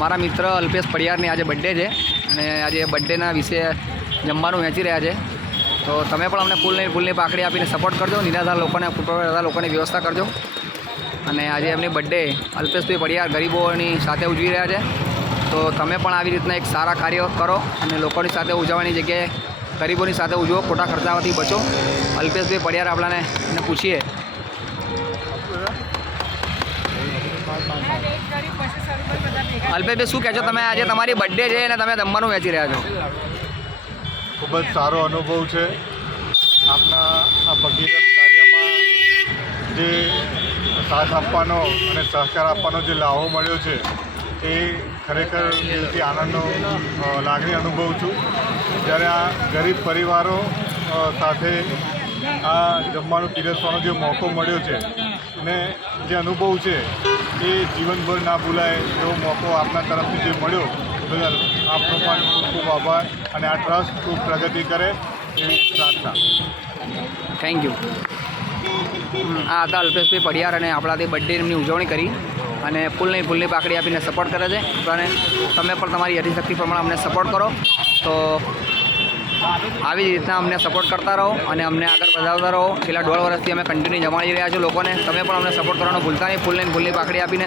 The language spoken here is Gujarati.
મારા મિત્ર અલ્પેશ પડિયારની આજે બર્થડે છે અને આજે બર્થડેના વિશે જમવાનું વહેંચી રહ્યા છે, તો તમે પણ અમને ફૂલની પાકડી આપીને સપોર્ટ કરજો, નિરાધાર લોકોની વ્યવસ્થા કરજો. અને આજે એમની બર્થડે અલ્પેશભાઈ પડિયાર ગરીબોની સાથે ઉજવી રહ્યા છે, તો તમે પણ આવી રીતના એક સારા કાર્ય કરો અને લોકોની સાથે ઉજવવાની જગ્યાએ ગરીબોની સાથે ઉજવો, ખોટા ખર્ચાઓથી બચો. અલ્પેશભાઈ પડિયાર આપણાને પૂછીએ. અલ્પેશભાઈ, શું કહેશો તમે? આજે તમારી બર્થડે છે અને તમે જમવાનું વહેંચી રહ્યા છો. ખૂબ જ સારો અનુભવ છે. આપના આ ભગીરથ કાર્યમાં જે સાથ આપવાનો અને સહકાર આપવાનો જે લાહો મળ્યો છે એ ખરેખર દિલથી આનંદનો લાગણી અનુભવું છું. જ્યારે આ ગરીબ પરિવારો સાથે આ જમવાનું પીરસવાનો જે મોકો મળ્યો છે અને જે અનુભવ છે એ જીવનભર ના ભૂલાય એવો મોકો આપના તરફથી જે મળ્યો બદલ આપનો પણ ખૂબ ખૂબ આભાર અને આ ટ્રસ્ટ ખૂબ પ્રગતિ કરે એવી પ્રાર્થના. Thank you. આ હતા અલ્પેશભાઈ પડિયાર અને આપણાથી બર્થડેની ઉજવણી કરી અને ફૂલની પાકડી આપીને સપોર્ટ કરે છે. અને તમે પણ તમારી યથાશક્તિ પ્રમાણે અમને સપોર્ટ કરો, તો આવી જ રીતના અમને સપોર્ટ કરતા રહો અને અમને આગળ વધારતા રહો. છેલ્લા 1.5 વર્ષથી અમે કન્ટિન્યુ જમાડી રહ્યા છીએ લોકોને. તમે પણ અમને સપોર્ટ કરવાનું ભૂલતા નહીં, ફૂલની પાકડી આપીને.